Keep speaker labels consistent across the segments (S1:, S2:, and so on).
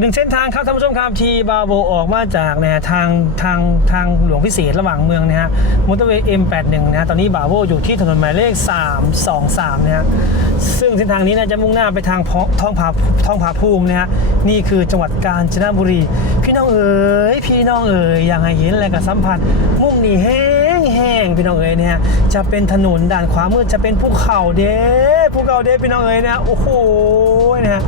S1: หนึ่งเส้นทางครับท่านผู้ชมครับที่บาโบออกมาจากนะทางทางทางหลวงพิเศษระหว่างเมืองนะฮะมอเตอร์เวย์ M81 นะฮะตอนนี้บาโบอยู่ที่ถนนหมายเลข 323 นะฮะซึ่งเส้นทางนี้นะจะมุ่งหน้าไปทางท้องผาท้องผาภูมินะฮะนี่คือจังหวัดกาญจนบุรี พี่น้องเอ๋ยพี่น้องเอ๋ยอย่างไรเห็นอะไรกับสัมผัส มุมนี้แห้งแห้งพี่น้องเอ๋ยเนี่ยจะเป็นถนนด้านขวามือจะเป็นภูเขาเด้ภูเขาเด้พี่น้องเอ๋ยนะโอ้โหนะฮะ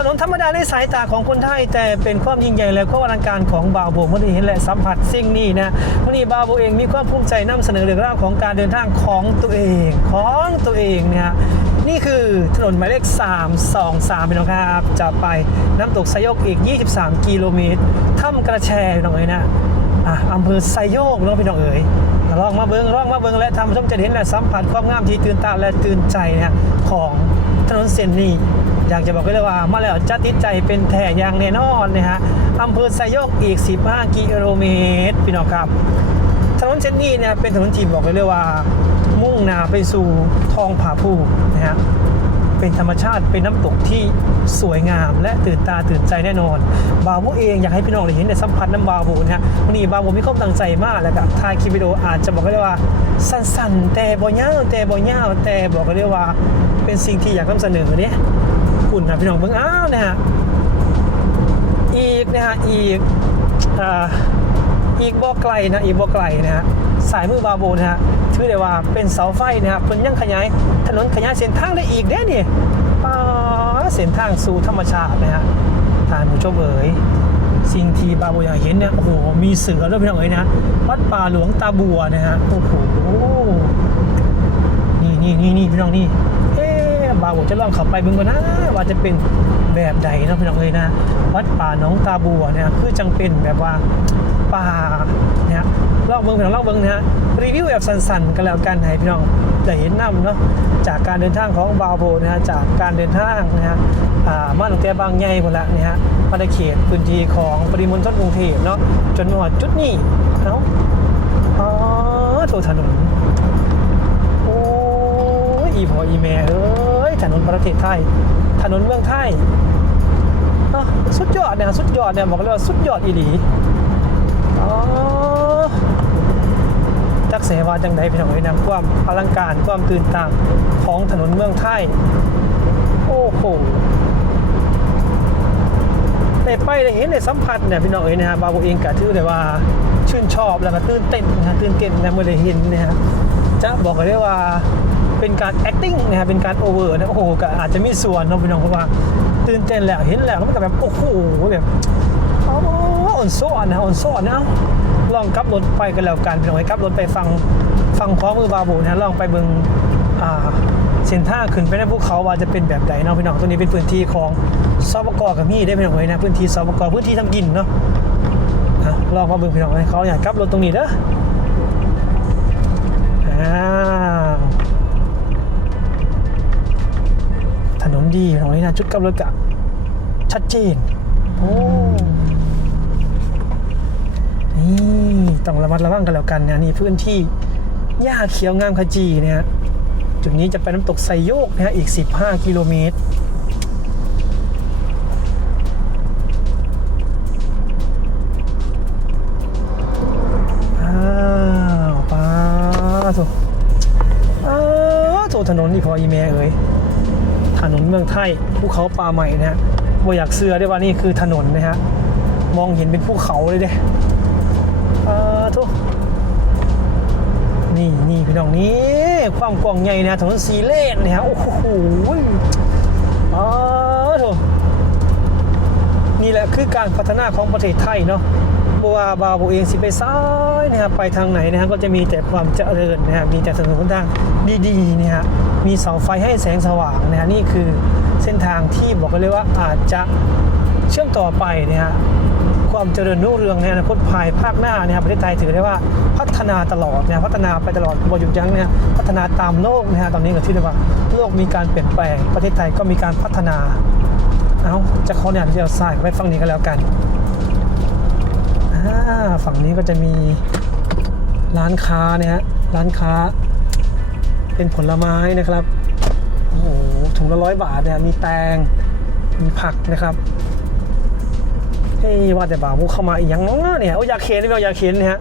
S1: ถนนธรรมดาในสายตาของคนไทย แต่เป็นความยิ่งใหญ่และก็อลังการของบาวโบเมื่อได้เห็นและสัมผัสสิ่งนี้นะวันนี้บาวโบเองมีความภูมิใจนำเสนอเรื่องราวของการเดินทางของตัวเองของตัวเองเนี่ยนี่คือถนนหมายเลข 323พี่น้องครับ จะไปน้ำตกไซโยกอีก 23 กิโลเมตรถ้ำกระแชพี่น้องเอ๋ยนะอะอำเภอไซโยกเนาะพี่น้องเอ๋ยลองมาเบิงลองมาเบิงและทำชมจะเห็นและสัมผัสความงามที่ตื่นตาและตื่นใจนี่ยของถนนเส้นนี้ อยากจะบอกเลยว่า มาแล้วจะติดใจเป็นแท้อย่างแน่นอนนะฮะอำเภอไซโยกอีก 15 กิโลเมตรพี่น้องครับ ถนนเส้นนี้เนี่ยเป็นถนนที่บอกเลยว่า มุ่งหน้าไปสู่ทองผาภูนะฮะเป็นธรรมชาติเป็นน้ำตกที่สวยงามและตื่นตาตื่นใจแน่นอน บาวโบเองอยากให้พี่น้องได้เห็นได้สัมผัสน้ำบาวโบนะฮะวันนี้บาวโบมีความตั้งใจมากแล้วก็ถ่ายคลิปวิดีโออาจจะบอกไว้เลยว่า สั้นๆ แต่บ่ยาวแต่บ่ยาวแต่บอกไว้เลยว่า เป็นสิ่งที่อยากนำเสนอเนี่ย คุณนะพี่น้องเบิ่งอ้าวนะฮะอีกนะฮะอีกอ่าอีกบ่ไกลนะอีกบ่ไกลนะฮะสายมือบาโบนะฮะชื่อได้ว่าเป็นเสาไฟนะฮะเพิ่นยังขยายถนนขยายเส้นทางได้อีกเด้นี่อ่าเส้นทางสู่ธรรมชาตินะฮะท่านผู้ชมเอ๋ยสิ่งที่บาโบอยากเห็นเนี่ยโอ้โหมีเสือด้วยพี่น้องเอ๋ยนะวัดป่าหลวงตาบัวนะฮะโอ้โหนี่นี่นี่นี่พี่น้องนี่ บาวผมจะลองข้าไปเบิ่งก่อนนะว่าจะเป็นแบบใดเนาะพี่น้องเลยนะ วัดป่าหนองตาบัวเนี่ยคือจังเป็นแบบว่าป่าเนี่ยลองเบิ่งพี่น้องลองเบิ่งนะฮะรีวิวแบบสั้นๆกันแล้วกันให้พี่น้องได้เห็นนำเนาะจากการเดินทางของบาวโบนะฮะจากการเดินทางนะฮะอ่ามาตั้งแต่บางใหญ่หมดละนี่ฮะมาในเขตพื้นที่ของปริมณฑลกรุงเทพเนาะจนมาถึงจุดนี้เอ้าอ๋อตัวถนนโอ้ยอีพออีแม่เอ นประเทศไทย ถนนเมืองไทยเนาะสุดยอดเนี่ยสุดยอดเนี่ยบอกเลยว่าสุดยอดอีหลีอ๋อจักเสวาจังใดพี่น้องเอ้ยนะความอลังการความตื่นตาของถนนเมืองไทย โอ้โหได้ไปได้เห็นได้สัมผัสเนี่ยพี่น้องเอ๋ยนะฮะบาโบเองก็ถือได้ว่าชื่นชอบแล้วก็ตื่นเต้นนะตื่นเต้นนะเมื่อได้เห็นนะฮะจะบอกเลยว่า เป็นการ acting นะครับเป็นการ over นะโอ้โหก็อาจจะมีส่วนเนาะพี่น้องเพราะว่าตื่นเต้นแล้วเห็นแล้วมันก็แบบโอ้โหแบบอ่อนโซ่นะอ่อนโซ่นะลองขับรถไปกันแล้วกันพี่น้องให้ขับรถไปฟังฟังข้อมือบาบูนะลองไปเบิ่งอ่าเส้นทางขึ้นไปในภูเขาว่าจะเป็นแบบใดเนาะพี่น้องตรงนี้เป็นพื้นที่ของสปกกับมี่ได้พี่น้องเอ้ยนะพื้นที่สปกพื้นที่ทำกินเนาะลองมาเบิ่งพี่น้องให้เขาอยากขับรถตรงนี้เด้ออ่า ถนนดีตรงนี้นะจุดกับรถกะชัดเจนโอ้นี่ต้องระมัดระวังกันแล้วกันนะนี่พื้นที่หญ้าเขียวงามขจีเนี่ย จุดนี้จะไปน้ำตกไซโยกนะฮะอีก 15 กิโลเมตรอ้าวปาโถอ้าโถถนนนี่พออีแม่เอ๋ย ถนนเมืองไทยภูเขาป่าใหม่นะฮะบ่อยากเสือได้ว่านี่คือถนนนะฮะมองเห็นเป็นภูเขาเลยเด้อ้าวโถนี่นี่พี่น้องนี่ความกว้างใหญ่นะถนนสีเลนนะฮะโอ้โหอ้าวโถนี่แหละคือการพัฒนาของประเทศไทยเนาะ บัวาบาวโบเองสิไปซ้ายนะครับไปทางไหนนะฮะก็จะมีแต่ความเจริญนะฮะมีแต่ถนนหนทางดีๆนะฮะมีเสาไฟให้แสงสว่างนะฮะนี่คือเส้นทางที่บอกกันเลยว่าอาจจะเชื่อมต่อไปนะฮะความเจริญรุ่งเรืองในอนาคตภายภาคหน้านะครับประเทศไทยถือได้ว่าพัฒนาตลอดนะพัฒนาไปตลอดบ่หยุดยั้งนะพัฒนาตามโลกนะฮะตอนนี้ก็ที่เรียกว่าโลกมีการเปลี่ยนแปลงประเทศไทยก็มีการพัฒนาเอาจะขอเนี่ยเลี้ยวซ้ายไปฝั่งนี้ก็แล้วกัน ฝั่งนี้ก็จะมีร้านค้าเนี่ยฮะร้านค้า เป็นผลไม้นะครับโอ้โหถุงละร้อยบาทเนี่ยมีแตงมีผักนะครับอ้ยว่าแต่บ่าวเข้ามาอีกอย่างเนาะเนี่ยโอ้ยาเห็นไม่อยาเห็นนะฮะ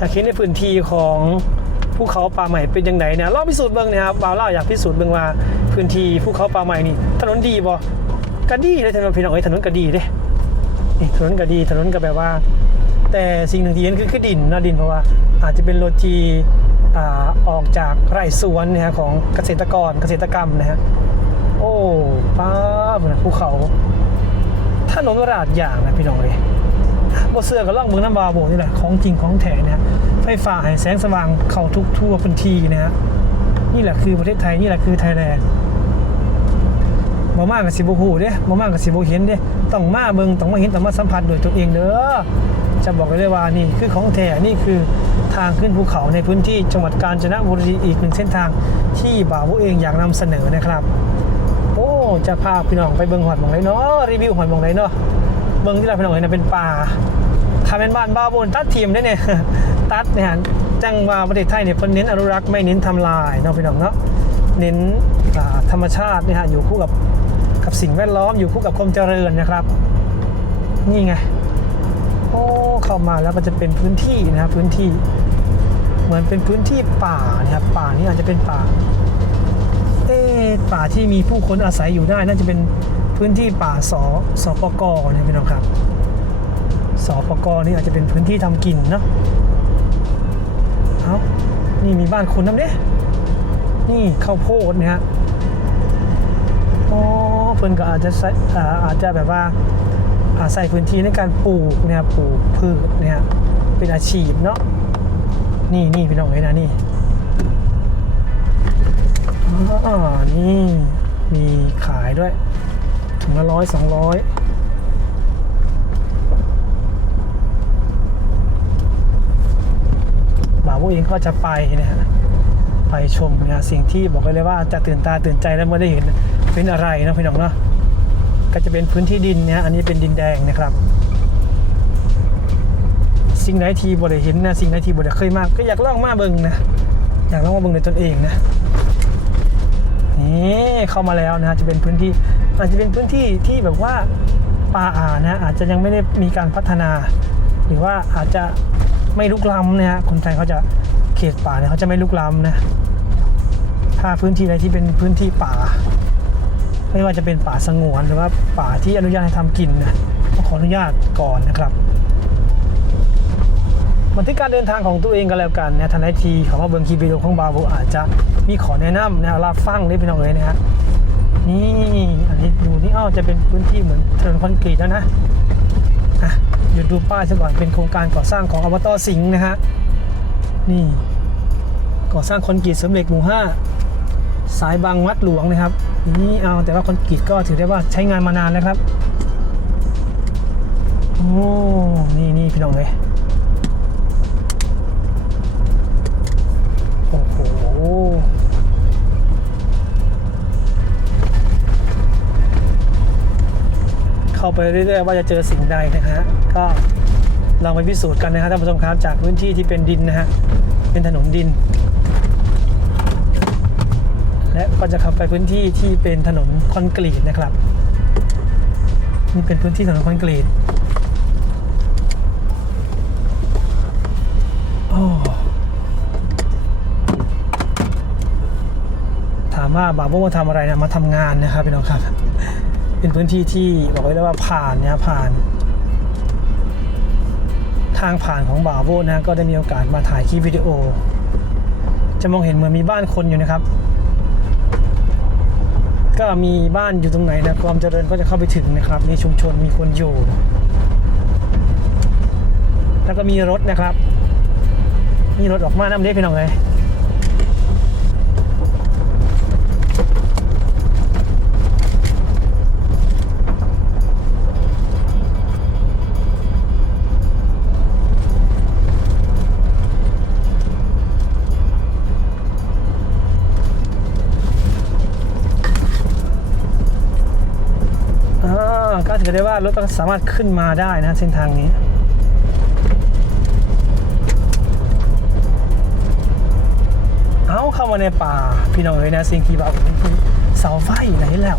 S1: ยาเห็นในพื้นที่ของภูเขาป่าใหม่เป็นยังไงเนี่ยลองพิสูจน์เบิ่งเนี่ยครับบ่าวเล่าอยากพิสูจน์เบิ่งว่าพื้นที่ภูเขาป่าใหม่นี่ถนนดีบ่ก็ดีเลยถนนพี่น้องเอ้ยถนนก็ดีเด้นี่ถนนก็ดีถนนก็แบบว่า แต่สิ่งหนึ่งที่เห็นคือคือดินนาะดินเพราะว่าอาจจะเป็นโลจีอ่าออกจากไร่สวนนี่ยฮะของเกษตรกรเกษตรกรรมนะฮะโอ้ป้าบนะภูเขาถนนราดอย่างนะพี่น้องเลยบ่เสื้อก็ล่องเมืองน้ำบาโบนี่แหละของจริงของแท้นะฮะไฟฟ้าให้แสงสว่างเข้าทุกทั่วพื้นที่นะฮะนี่แหละคือประเทศไทยนี่แหละคือไทยแลนด์ บ่มากกับสิบ่ฮู้เด้บ่มากกับสิบ่เห็นเด้ต้องมาเบิ่งต้องมาเห็นต้องมาสัมผัสด้วยตัวเองเด้อจะบอกเลยว่านี่คือของแท้นี่คือทางขึ้นภูเขาในพื้นที่จังหวัดกาญจนบุรีอีกหนึ่งเส้นทางที่บ่าวเองอยากนำเสนอนะครับ โอ้จะพาพี่น้องไปเบิ่งหอดมองไหนเนาะรีวิวหอดมองไหนเนาะเบิ่งที่เราพี่น้องเห็นเป็นป่าถ้าเป็นบ้านบ้าบนตัดทีมได้เนี่ยตัดเนี่ยจังว่าประเทศไทยเนี่ยเพิ่นเน้นอนุรักษ์ไม่เน้นทำลายเนาะพี่น้องเนาะเน้นธรรมชาตินี่ฮะอยู่คู่กับ กับสิ่งแวดล้อมอยู่คู่กับความเจริญนะครับ นี่ไงโอ้เข้ามาแล้วก็จะเป็นพื้นที่นะครับพื้นที่ เหมือนเป็นพื้นที่ป่านะครับ ป่านี่อาจจะเป็นป่าเอ๊ป่าที่มีผู้คนอาศัยอยู่ได้ น่าจะเป็นพื้นที่ป่าสสปกเนี่ยพี่น้องครับสปกนี่อาจจะเป็นพื้นที่ทำกินเนาะเอานี่มีบ้านคนน้ำเด้นี่ข้าวโพดเนี่ยฮะอ๋อ เพิ่นก็อาจจะใช้อ่าอาจจะแบบว่าอาศัยพื้นที่ในการปลูกเนี่ยปลูกพืชเนี่ยเป็นอาชีพเนาะนี่นี่พี่น้องเห็นนะนี่อ๋อนี่มีขายด้วยถุงละร้อยสองร้อยบ่าวเองก็จะไปนะฮะไปชมนะสิ่งที่บอกไว้เลยว่าจะตื่นตาตื่นใจแล้วเมื่อได้เห็น เป็นอะไรนะพี่น้องเนาะก็จะเป็นพื้นที่ดินเนี่ยอันนี้เป็นดินแดงนะครับ สิ่งไหนที่บ่ได้เห็นนะสิ่งไหนที่บ่ได้เคยมากก็อยากลองมาเบิ่งนะอยากลองมาเบิ่งในตนเองนะนี่เข้ามาแล้วนะจะเป็นพื้นที่อาจจะเป็นพื้นที่ที่แบบว่าป่าอ่านะอาจจะยังไม่ได้มีการพัฒนา หรือว่าอาจจะไม่ลุกล้ำนะฮะคนไทยเขาจะเขตป่าเนี่ยเขาจะไม่ลุกล้ำนะถ้าพื้นที่ใดที่เป็นพื้นที่ป่า ไม่ว่าจะเป็นป่าสงวนหรือว่าป่าที่อนุญาตให้ทำกินนะต้องขออนุญาตก่อนนะครับบันทึกการเดินทางของตัวเองกันแล้วกันนะทันทีของว่าเบิงคีวิดีโอของบาโบอาจจะมีขอแนะนำนะรับฟังได้เป็นเอาเลยนะฮะนี่อันนี้ดูนี่อ้าวจะเป็นพื้นที่เหมือนถนนคอนกรีตแล้วนะอะหยุดดูป้ายซะก่อนเป็นโครงการก่อสร้างของอบตสิงห์นะฮะนี่ก่อสร้างคอนกรีตสำเร็จหมู่ห้า สายบางวัดหลวงนะครับ นี่เอาแต่ว่าคอนกรีตก็ถือได้ว่าใช้งานมานานแล้วครับ โอ้ นี่นี่พี่น้องเลยโอ้โหเข้าไปเรื่อยๆว่าจะเจอสิ่งใดนะฮะก็ลองไปพิสูจน์กันนะครับท่านผู้ชมครับจากพื้นที่ที่เป็นดินนะฮะเป็นถนนดิน และก็จะขับไปพื้นที่ที่เป็นถนนคอนกรีตนะครับ นี่เป็นพื้นที่ถนนคอนกรีตโอ้ถามว่าบาโบมาทำอะไรนะมาทำงานนะครับพี่น้องครับ เป็นพื้นที่ที่บอกไว้เลยว่าผ่านเนี่ยผ่าน ทางผ่านของบาโบนะก็ได้มีโอกาสมาถ่ายคลิปวิดีโอ จะมองเห็นเหมือนมีบ้านคนอยู่นะครับ ก็มีบ้านอยู่ตรงไหนนะความเจริญก็จะเข้าไปถึงนะครับ มีชุมชนมีคนอยู่ แล้วก็มีรถนะครับ มีรถออกมาน้ำเล็กพี่น้องเลย ก็ถือได้ว่ารถก็สามารถขึ้นมาได้นะเส้นทางนี้เอาเข้ามาในป่าพี่น้องเลยนะสิ่งที่แบบเสาไฟไหนแล้ว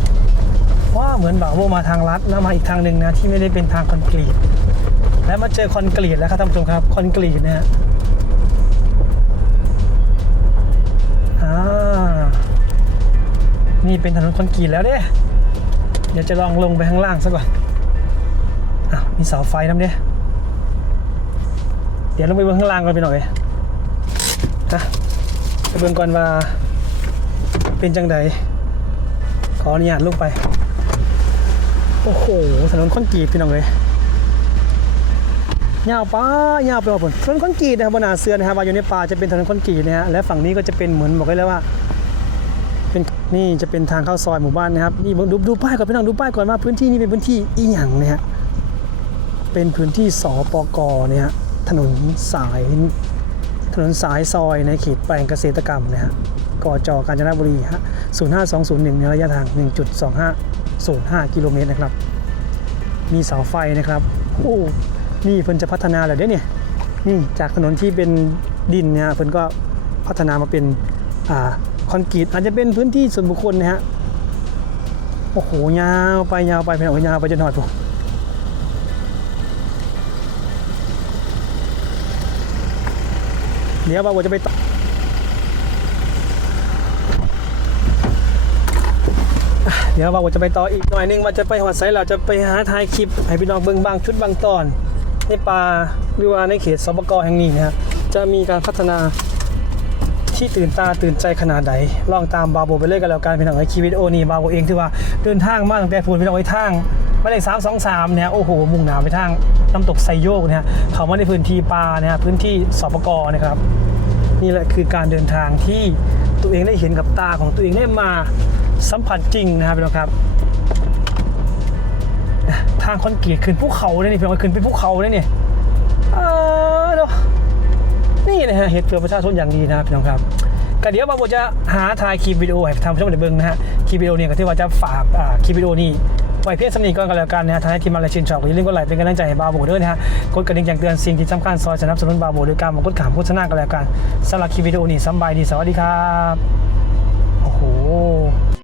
S1: ว่าเหมือนบ่าวมาทางลัดแล้วมาอีกทางหนึ่งนะที่ไม่ได้เป็นทางคอนกรีตและมาเจอคอนกรีตแล้วครับท่านผู้ชมครับคอนกรีตนะฮะอ่านี่เป็นถนนคอนกรีตแล้วเด้ เดี๋ยวจะลองลงไปข้างล่างซะก่อนอะมีเสาไฟน้ำเด้เดี๋ยวลงไปเบื้องข้างล่างก่อนไปหน่อยนะไปเบื้องก่อนว่าเป็นจังใดขออนุญาตลงไป โอ้โหถนนคอนกรีตพี่น้องเลยยาวป้ายาวไปหมดถนนคอนกรีตนะครับบนหาเสือนะครับว่าอยู่ในป่าจะเป็นถนนคอนกรีตนะฮะและฝั่งนี้ก็จะเป็นเหมือนบอกไว้แล้วว่า นี่จะเป็นทางเข้าซอยหมู่บ้านนะครับนี่ดูดูป้ายก่อนพี่น้องดูป้ายก่อนว่าพื้นที่นี้เป็นพื้นที่อีหยังนะฮะเป็นพื้นที่สปกเนี่ยถนนสายถนนสายซอยในเขตแปลงเกษตรกรรมนะฮะกจกาญจนบุรีฮะ05201ในระยะทาง 1.2505 กิโลเมตรนะครับ มีเสาไฟนะครับโอ้นี่เพิ่นจะพัฒนาแล้วเด้เนี่ยนี่จากถนนที่เป็นดินเนี่ยเพิ่นก็พัฒนามาเป็นอ่า คอนกรีตอาจจะเป็นพื้นที่ส่วนบุคคลนะฮะ โอ้โห ยาวไปยาวไปไปหน่อยยาวไปจนหอดผมเดี๋ยวบ่าวจะไปต่อเดี๋ยวเราจะไปต่ออีกหน่อยนึงว่าจะไปหัวไซเราจะไปหาถ่ายคลิป ให้พี่น้องเบิ่งบางชุดบางตอน ในป่าหรือว่าในเขตสปกแห่งนี้นะฮะจะมีการพัฒนา ที่ตื่นตาตื่นใจขนาดไหนลองตามบาโบไปเลยกันแล้วกันพี่น้องไอ้คลิปวิดีโอนี้บาโบเองที่ว่าเดินทางมาตั้งแต่พูนพี่น้องไอ้ทางมาเลขสามสองสามเนี่ยโอ้โหมุ่งหนาไปทางน้ำตกไซโยกเนี่ยเขามาในพื้นที่ป่าเนี่ยพื้นที่สปกนะครับ นี่แหละคือการเดินทางที่ตัวเองได้เห็นกับตาของตัวเองได้มาสัมผัสจริงนะครับพี่น้องครับทางคอนกรีตขึ้นภูเขาเลยนี่พี่น้องขึ้นเป็นภูเขาเลยนี่เฮะเหตุเพื่อประชาชนอย่างดีนะครับพี่น้องครับก็เดี๋ยวบางบจะหาถ่ายคลิปวิดีโอให้ทำช่องเด้เบิ่งนะฮะคลิปวิดีโอนี้ก็ที่ว่าจะฝากคลิปวิดีโอนี้ไว้เพียงสำนีก่อนกันแล้วกันนะฮะทางให้ทีมมานแลชินชอบอย่าลืมกดไลค์เป็นกำลังใจให้บาโบด้วยนะฮะกดกระดิ่งแจ้งเตือนสิ่งที่สำคัญซอยสนับสนุนบาโบโดยการมากดขามโฆษณากันแล้วกันสำหรับคลิปวิดีโอนี้สบายดีสวัสดีครับโอ้โห